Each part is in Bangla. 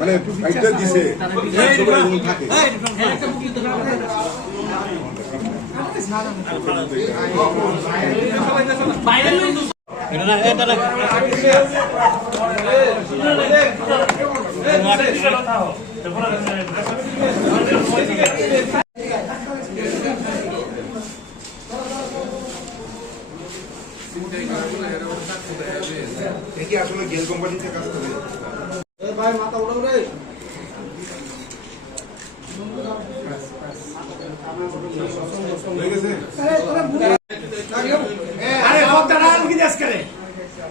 মানে ফাইটার দিছে আসলে গেল কোম্পানিতে কাজ করে ভাই মাথা উঠাও রে হয়ে গেছে আরে ফোনটা আর কি দেশ করে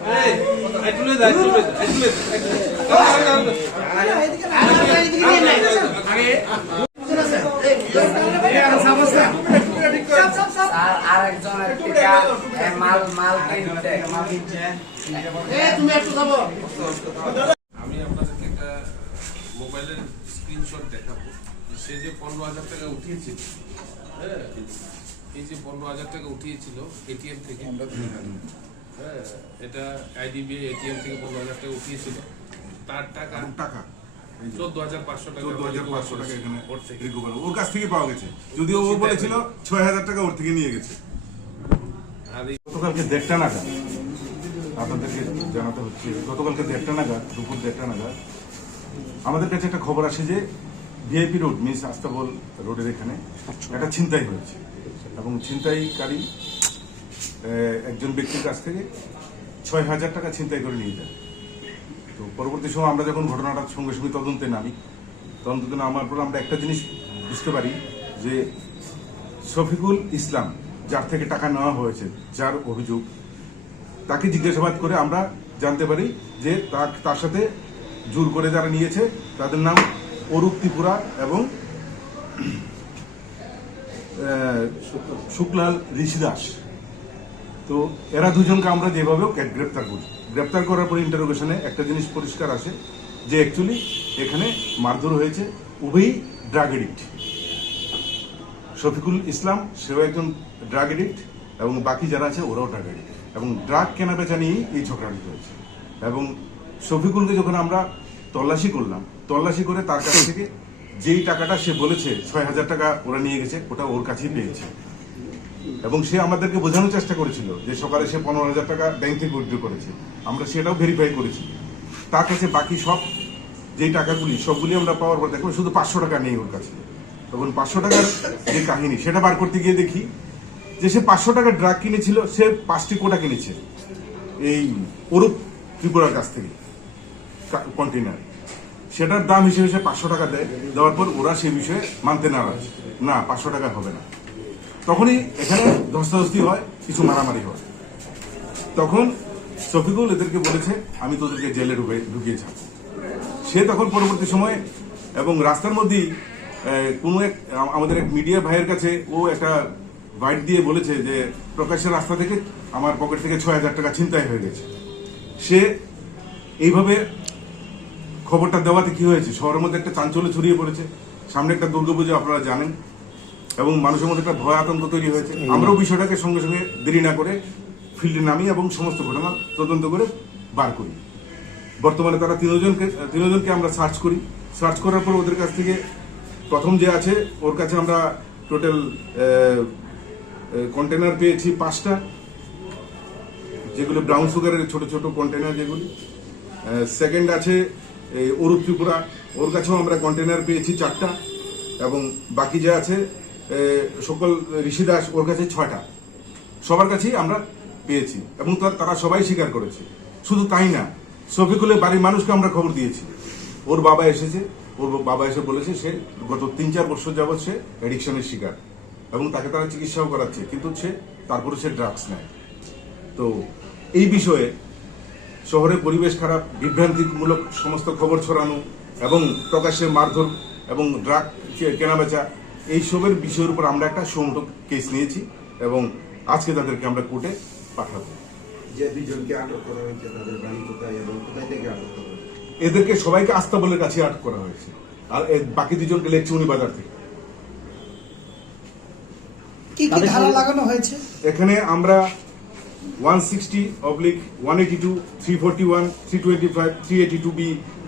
আরে একটু দে আরে এদিকে আরে আরেকজনের মাল কিনছে তুমি একটু যাবো। আমি আপনাদেরকে একটা মোবাইলের স্ক্রিনশট দেখাবো। সে যে 15,000 টাকা উঠিয়েছিল, হ্যাঁ, এই যে 15,000 টাকা উঠিয়েছিল এটিএম থেকে, হ্যাঁ, এটা আইডিবিআই এটিএম থেকে 15,000 টাকা উঠিয়েছিল, তার টাকা 14,500 টাকা এখানে ওর কাছ থেকে পাওয়া গেছে, যদিও ও বলেছিল 6,000 টাকা ওর থেকে নিয়ে গেছে। গতকালকে 1:30 নাগাদ আপনাদেরকে জানাতে হচ্ছে, গতকালকে 1:30 নাগাদ, দুপুর 1:30 নাগাদ আমাদের কাছে একটা খবর আসে যে ভিআইপি রোড মিস আস্তাবল রোডের এখানে একটা ছিনতাই হয়েছে এবং ছিনতাইকারী একজন ব্যক্তির কাছ থেকে 6,000 টাকা ছিনতাই করে নিয়ে যায়। তো পরবর্তী সময় আমরা যখন ঘটনাটার সঙ্গে সঙ্গে তদন্তে নামার পর আমরা একটা জিনিস বুঝতে পারি যে শফিকুল ইসলাম, যার থেকে টাকা নেওয়া হয়েছে, যার অভিযোগ, তাকে জিজ্ঞাসাবাদ করে আমরা জানতে পারি যে তার সাথে জোর করে যারা নিয়েছে তাদের নাম অরূপ ত্রিপুরা এবং শুক্লাল ঋষি দাস। তো এরা দুজনকে আমরা যেভাবেও গ্রেপ্তার করি। গ্রেপ্তার করার পর ইন্টারোগেশনে একটা জিনিস পরিষ্কার আসে যে অ্যাকচুয়ালি এখানে মারধর হয়েছে উভয়ই ড্রাগ এডিক্ট। শফিকুল ইসলাম সেও একজন ড্রাগ এডিক্ট এবং বাকি যারা আছে ওরাও ড্রাগ এডিক্ট, এবং ড্রাগ কেনা বেচা নিয়েই এই ঝগড়াটি হয়েছে। এবং শফিকুলকে যখন আমরা তল্লাশি করলাম, তল্লাশি করে তার কাছ থেকে যেই টাকাটা সে বলেছে 6,000 টাকা ওরা নিয়ে গেছে, ওটা ওর কাছেই পেয়েছে। এবং সে আমাদেরকে বোঝানোর চেষ্টা করেছিল যে সকালে সে 15,000 টাকা ব্যাংক থেকে উইথড্র করেছে, আমরা সেটাও ভেরিফাই করেছি। তার কাছে বাকি সব যেই টাকাগুলি সবগুলি আমরা পাওয়ার পর দেখলাম শুধু 500 টাকা নেই ওর কাছে। তখন 500 টাকার যে কাহিনী সেটা বার করতে গিয়ে দেখি যে সে 500 টাকা ড্রাগ কিনেছিল, সে 5টি কোটা কিনেছে এই অরূপ ত্রিপুরার কাছ থেকে কন্টেনার। সেটার দাম হিসেবে সে 500 টাকা দেওয়ার পর ওরা সে বিষয়ে মানতে নারাজ, না 500 টাকা হবে না। তখনই এখানে ধস্তাধস্তি হয়, কিছু মারামারি হয়। তখন শফিকুল এদেরকে বলেছে আমি তোদেরকে জেলে ঢুকিয়ে ছাড়ব। সে তখন পরবর্তী সময়ে এবং রাস্তার মধ্যেই কোনো এক আমাদের এক মিডিয়া ভাইয়ের কাছে ও একটা বাইট দিয়ে বলেছে যে প্রকাশ্যের রাস্তা থেকে আমার পকেট থেকে 6,000 টাকা ছিনতাই হয়ে গেছে। সে এইভাবে খবরটা দেওয়াতে কি হয়েছে, শহরের মধ্যে একটা চাঞ্চল্য ছড়িয়ে পড়েছে। সামনে একটা দুর্গাপুজো আপনারা জানেন, এবং মানুষের মধ্যে একটা ভয় আতঙ্ক তৈরি হয়েছে। আমরাও বিষয়টাকে সঙ্গে সঙ্গে দেরি না করে ফিল্ডে নামি এবং সমস্ত ঘটনা তদন্ত করে বার করি। বর্তমানে তারা তিনজনকে আমরা সার্চ করি। সার্চ করার পর ওদের কাছ থেকে প্রথম যে আছে ওর কাছে আমরা টোটাল কন্টেনার পেয়েছি 5টা, যেগুলো ব্রাউন সুগারের ছোট ছোট কন্টেনার যেগুলি। সেকেন্ড আছে অরূপ ত্রিপুরা, ওর কাছেও আমরা কন্টেনার পেয়েছি 4টা, এবং বাকি যে আছে সকল ঋষি দাস, ওর কাছে 6টা। সবার কাছেই আমরা পেয়েছি এবং তারা সবাই স্বীকার করেছে। শুধু তাই না, শফিকুলের বাড়ির মানুষকে আমরা খবর দিয়েছি। ওর বাবা এসেছে, ওর বাবা এসে বলেছে সে গত 3-4 বছর যাবৎ সে অ্যাডিকশনের শিকার, এবং তাকে তারা চিকিৎসাও করাচ্ছে, কিন্তু সে তারপরে সে ড্রাগস নেয়। তো এই বিষয়ে শহরে পরিবেশ খারাপ, বিভ্রান্তিমূলক সমস্ত খবর ছড়ানো এবং প্রকাশ্যে মারধর এবং ড্রাগ কেনাবেচা এইসবের বিষয়ের উপর আমরা একটা সুমোটো কেস নিয়েছি এবং আজকে তাদেরকে আমরা কোর্টে পাঠাবো। যে দুইজনকে আটক করা হয়েছে তাদের বাড়ি কোথায় এবং কোথায় থেকে আটক করা হয়েছে? এদেরকে সবাইকে আস্তাবলের কাছে আটক করা হয়েছে, আর বাকি দুজনকে লেকচুনি বাজার থেকে। কি কি ধারা লাগানো হয়েছে? এখানে আমরা 160/182, 341, 325, 382B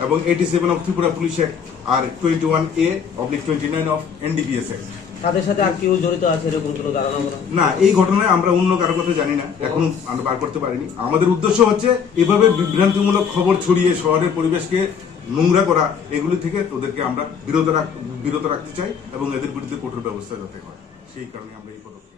এবং 87 অফ ত্রিপুরা পুলিশ অ্যাক্ট আর 21A/29 অফ NDPS অ্যাক্ট। তাদের সাথে আর কেউ জড়িত আছে এরকম কোনো ধারণা করা? না, এই ঘটনায় আমরা অন্য কারো কথা জানি না, এখন আমরা বার করতে পারিনি। আমাদের উদ্দেশ্য হচ্ছে এভাবে বিভ্রান্তিমূলক খবর ছড়িয়ে শহরের পরিবেশকে নোংরা করা, এগুলি থেকে ওদেরকে আমরা বিরত রাখতে চাই এবং এদের বিরুদ্ধে কঠোর ব্যবস্থা যাতে হয়, সেই কারণে আমরা এই পদক্ষেপ